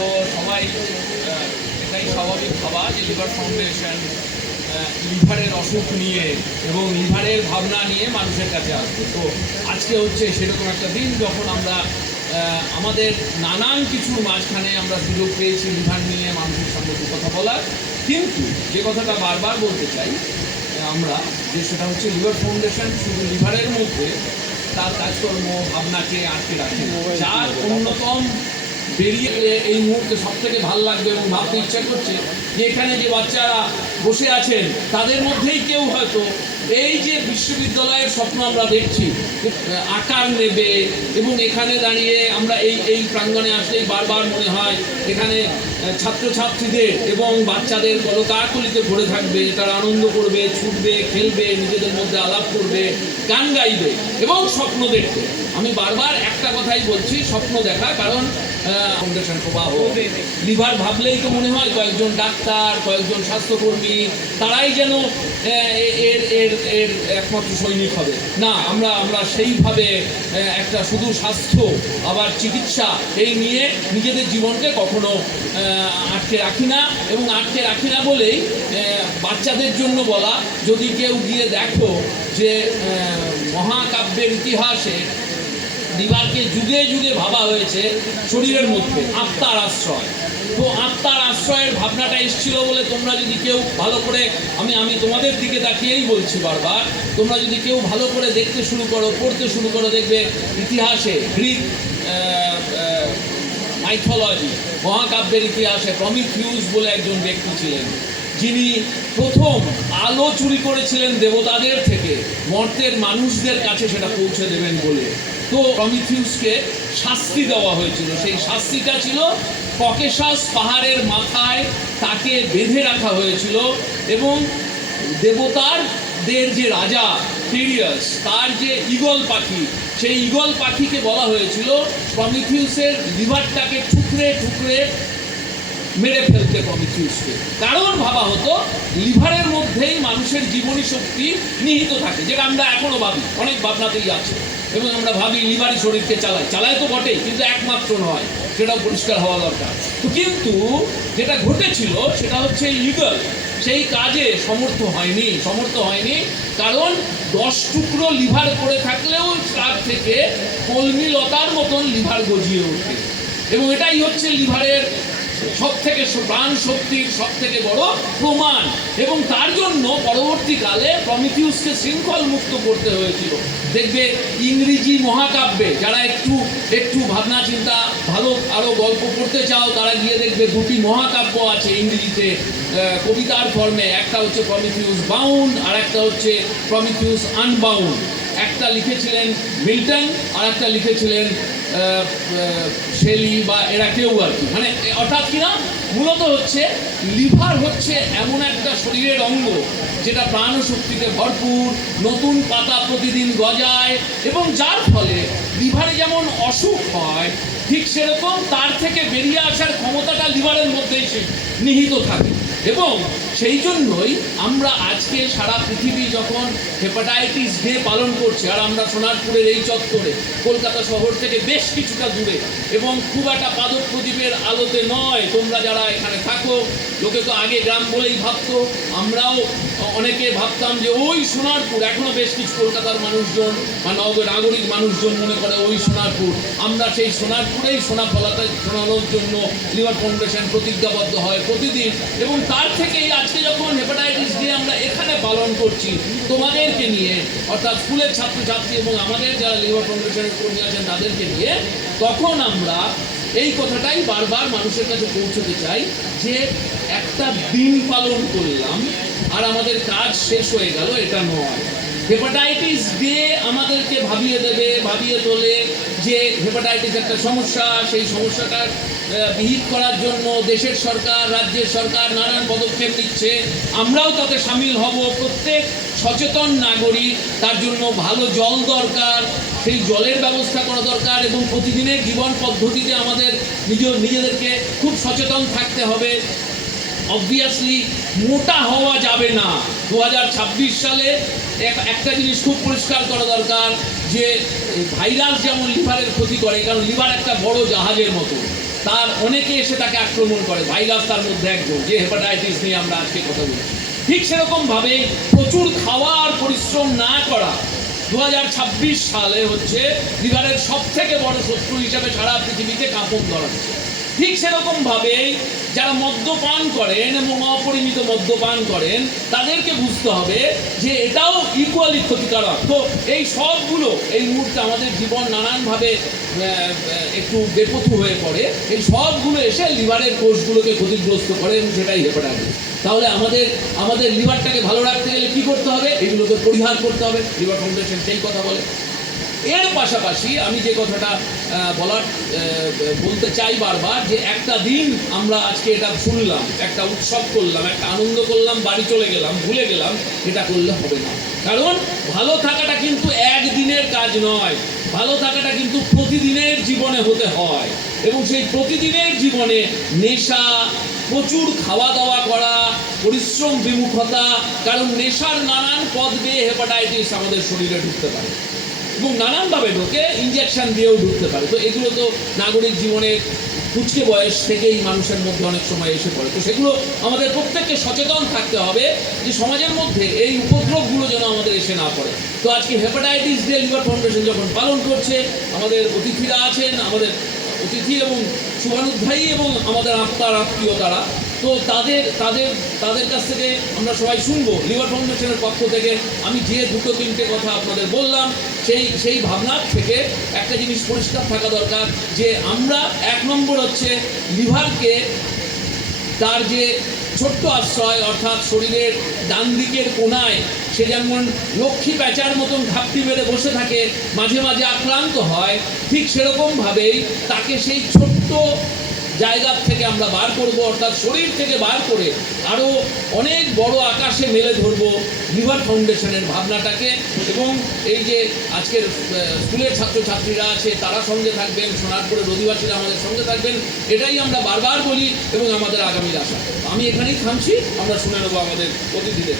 তো সবাই এটাই স্বাভাবিক ভাবা যে লিভার ফাউন্ডেশন লিভারের অসুখ নিয়ে এবং লিভারের ভাবনা নিয়ে মানুষের কাছে আসবে। তো আজকে হচ্ছে সেরকম একটা দিন যখন আমরা আমাদের নানান কিছুর মাঝখানে আমরা সুযোগ পেয়েছি লিভার নিয়ে মানুষের সঙ্গে কথা বলার। কিন্তু যে কথাটা বারবার বলতে চাই আমরা, যে সেটা হচ্ছে লিভার ফাউন্ডেশন শুধু লিভারের মধ্যে তার কাজকর্ম ভাবনাকে আটকে রাখে। যার অন্যতম বেরিয়ে এই মুহূর্তে সব থেকে ভালো লাগবে এবং ভাবতে ইচ্ছা করছে যে এখানে যে বাচ্চারা বসে আছেন তাদের মধ্যেই কেউ হয়তো এই যে বিশ্ববিদ্যালয়ের স্বপ্ন আমরা দেখছি আকার নেবে এবং এখানে দাঁড়িয়ে আমরা এই প্রাঙ্গণে আসলেই বারবার মনে হয় এখানে ছাত্রছাত্রীদের এবং বাচ্চাদের কলকাকলিতে ভরে থাকবে, তারা আনন্দ করবে, ছুটবে, খেলবে, নিজেদের মধ্যে আলাপ করবে, গান গাইবে এবং স্বপ্ন দেখবে। আমি বারবার একটা কথাই বলছি, স্বপ্ন দেখা, কারণ ফাউন্ডেশন প্রবাহ লিভার ভাবলেই তো মনে হয় কয়েকজন ডাক্তার, কয়েকজন স্বাস্থ্যকর্মী তারাই যেন এর এর এর একমাত্র সৈনিক হবে। না, আমরা সেইভাবে একটা শুধু স্বাস্থ্য আবার চিকিৎসা এই নিয়ে নিজেদের জীবনকে কখনো আটকে রাখি না। এবং আটকে রাখি না বলেই বাচ্চাদের জন্য বলা, যদি কেউ গিয়ে দেখো যে মহাকাব্যের ইতিহাসে লিভারকে যুগে যুগে ভাবা হয়েছে শরীরের মধ্যে আত্মার আশ্রয়। তো আত্মার আশ্রয়ের ভাবনাটা এসেছিল বলে তোমরা যদি কেউ ভালো করে, আমি তোমাদের দিকে তাকিয়েই বলছি বারবার, তোমরা যদি কেউ ভালো করে দেখতে শুরু করো, পড়তে শুরু করো, দেখবে ইতিহাসে গ্রিক মাইথোলজি মহাকাব্যের ইতিহাসে প্রমিথিউস বলে একজন ব্যক্তি ছিলেন, যিনি প্রথম আলো চুরি করেছিলেন দেবতাদের থেকে মর্তের মানুষদের কাছে সেটা পৌঁছে দেবেন বলে। তো প্রমিথিউসকে শাস্তি দেওয়া হয়েছিল। সেই শাস্তিটা ছিল ককেশাস পাহাড়ের মাথায় তাকে বেঁধে রাখা হয়েছিল এবং দেবতাদের যে রাজা টিরিয়াস, তার যে ঈগল পাখি, সেই ঈগল পাখিকে বলা হয়েছিল প্রমিথিউসের লিভারটাকে টুকরে টুকরে মেরে ফেলতে প্রমিথিউসকে। কারণ ভাবা হতো লিভারের মধ্যেই মানুষের জীবনী শক্তি নিহিত থাকে, যেটা আমরা এখনো ভাবি, অনেক ভাবনাতেই আছে। এবং আমরা ভাবি লিভারই শরীরকে চালায় তো বটেই, কিন্তু একমাত্র নয়, সেটাও পরিষ্কার হওয়া দরকার। তো কিন্তু যেটা ঘটেছিল সেটা হচ্ছে ঈগল সেই কাজে সমর্থ হয়নি, কারণ 10 টুকরো লিভার করে থাকলেও তার থেকে কলমিলতার মতন লিভার গজিয়ে ওঠে। এবং এটাই হচ্ছে লিভারের সব থেকে প্রাণ শক্তির সব থেকে বড় প্রমাণ। এবং তার জন্য পরবর্তীকালে প্রমিথিউসকে শৃঙ্খল মুক্ত করতে হয়েছিল। দেখবে ইংরেজি মহাকাব্যে যারা একটু ভাবনা চিন্তা ভালো আরো গল্প পড়তে চাও, তারা গিয়ে দেখবে 2টি মহাকাব্য আছে ইংরেজিতে কবিতার ফর্মে। একটা হচ্ছে প্রমিথিউস বাউন্ড আর একটা হচ্ছে প্রমিথিউস আনবাউন্ড। একটা লিখেছিলেন মিল্টন আর একটা লিখেছিলেন শেলি বা এরা কেউ আর কি। মানে অর্থাৎ কিনা মূলত হচ্ছে লিভার হচ্ছে এমন একটা শরীরের অঙ্গ যেটা প্রাণ শক্তিতে ভরপুর, নতুন পাতা প্রতিদিন গজায়, এবং যার ফলে লিভারে যেমন অসুখ হয় ঠিক সেরকম তার থেকে বেরিয়ে আসার ক্ষমতাটা লিভারের মধ্যেই নিহিত থাকে। এবং সেই জন্যই আমরা আজকে সারা পৃথিবী যখন হেপাটাইটিস ডে পালন করছে, আর আমরা সোনারপুরের এই চত্বরে কলকাতা শহর থেকে বেশ কিছুটা দূরে এবং খুব একটা পাদক প্রদীপের আলোতে নয়, তোমরা যারা এখানে থাকো, লোকে তো আগে গ্রাম বলেই ভাবতো, আমরাও অনেকে ভাবতাম যে ওই সোনারপুর, এখনো বেশ কিছু কলকাতার মানুষজন বা নাগরিক মানুষজন মনে করে ওই সোনারপুর। আমরা সেই সোনারপুরেই সোনা ফলানোর জন্য লিভার ফাউন্ডেশন প্রতিজ্ঞাবদ্ধ হয় প্রতিদিন। এবং তার থেকেই আজকে যখন হেপাটাইটিস ডে আমরা এখানে পালন করছি তোমাদেরকে নিয়ে, অর্থাৎ স্কুলের ছাত্রছাত্রী এবং আমাদের যারা লিভার ফাউন্ডেশনের কর্মী আছেন তাদেরকে নিয়ে, তখন আমরা এই কথাটাই বারবার মানুষের কাছে পৌঁছতে চাই যে একটা দিন পালন করলাম আর আমাদের কাজ শেষ হয়ে গেল, এটা নয়। হেপাটাইটিস ডে আমাদেরকে ভাবিয়ে তোলে যে হেপাটাইটিস একটা সমস্যা, সেই সমস্যাটার বিহিত করার জন্য দেশের সরকার, রাজ্যের সরকার নানান পদক্ষেপ নিচ্ছে, আমরাও তাতে সামিল হব। প্রত্যেক সচেতন নাগরিক, তার জন্য ভালো জল দরকার, সেই জলের ব্যবস্থা করা দরকার এবং প্রতিদিনের জীবন পদ্ধতিতে আমাদের নিজেদেরকে খুব সচেতন থাকতে হবে। অবভিয়াসলি মোটা হওয়া যাবে না। 2026 সালে একটা জিনিস খুব পরিষ্কার করা দরকার যে ভাইরাস যেমন লিভারের ক্ষতি করে, কারণ লিভার একটা বড় জাহাজের মতো, তার অনেকে এসে তাকে আক্রমণ করে, ভাইরাস তার মধ্যে একজন, যে হেপাটাইটিস নিয়ে আমরা আজকে কথা বলছি। ঠিক সেরকম ভাবে প্রচুর খাওয়া আর পরিশ্রম না করা 2026 সালে হচ্ছে লিভারের সব থেকে বড় শত্রু হিসাবে সারা পৃথিবীতে কাঁপন ধরাচ্ছে। ঠিক সেরকম ভাবে যারা মদ্যপান করেন এবং অপরিমিত মদ্যপান করেন তাদেরকে বুঝতে হবে যে এটাও ইকুয়ালি ক্ষতিকারক। তো এই সবগুলো এই মুহূর্তে আমাদের জীবন নানানভাবে একটু বেপথু হয়ে পড়ে, এই সবগুলো এসে লিভারের কোষগুলোকে ক্ষতিগ্রস্ত করে এবং সেটাই হেপাটাইটিস। তাহলে আমাদের লিভারটাকে ভালো রাখতে গেলে কি করতে হবে? এগুলোকে পরিহার করতে হবে। লিভার ফাউন্ডেশন সেই কথা বলে। এর পাশাপাশি আমি যে কথাটা বলতে চাই বারবার, যে একটা দিন আমরা আজকে এটা শুনলাম, একটা উৎসব করলাম, একটা আনন্দ করলাম, বাড়ি চলে গেলাম, ভুলে গেলাম, এটা করলে হবে না। কারণ ভালো থাকাটা কিন্তু একদিনের কাজ নয়, ভালো থাকাটা কিন্তু প্রতিদিনের জীবনে হতে হয়। এবং সেই প্রতিদিনের জীবনে নেশা, প্রচুর খাওয়া দাওয়া করা, পরিশ্রম বিমুখতা, কারণ নেশার নানান পথ দিয়ে হেপাটাইটিস আমাদের শরীরে ঢুকতে পারে এবং নানানভাবে ঢোকে, ইঞ্জেকশন দিয়েও ঢুকতে পারে। তো এগুলো তো নাগরিক জীবনের কুচকে বয়স থেকেই মানুষের মধ্যে অনেক সময় এসে পড়ে। তো সেগুলো আমাদের প্রত্যেককে সচেতন থাকতে হবে যে সমাজের মধ্যে এই উপদ্রবগুলো যেন আমাদের এসে না পড়ে। তো আজকে হেপাটাইটিস ডে লিভার ফাউন্ডেশন যখন পালন করছে, আমাদের অতিথিরা আছেন, আমাদের অতিথি এবং শুভানুধ্যায়ী এবং আমাদের আত্মীয় তারা, তো তাদের কাছ থেকে আমরা সবাই শুনবো লিভার ফাউন্ডেশনের পক্ষ থেকে। আমি যে দুটো তিনটে কথা আপনাদের বললাম, সেই ভাবনার থেকে একটা জিনিস পরিষ্কার থাকা দরকার, যে আমরা এক নম্বর হচ্ছে লিভারকে তার যে ছোট্ট আশ্রয়, অর্থাৎ শরীরের ডান দিকের কোনায় সে যেমন লক্ষ্মী প্যাঁচার মতন ঘাপটি মেরে বসে থাকে, মাঝে মাঝে আক্রান্ত হয়, ঠিক সেরকমভাবেই তাকে সেই ছোট্ট জায়গার থেকে আমরা বার করব, অর্থাৎ শরীর থেকে বার করে আরও অনেক বড় আকাশে মেলে ধরবো লিভার ফাউন্ডেশনের ভাবনাটাকে। এবং এই যে আজকের স্কুলের ছাত্রছাত্রীরা আছে তারা সঙ্গে থাকবেন, সোনারপুরের অধিবাসীরা আমাদের সঙ্গে থাকবেন, এটাই আমরা বারবার বলি এবং আমাদের আগামীর আশা। আমি এখানেই থামছি, আমরা শুনে নেবো আমাদের অতিথিদের।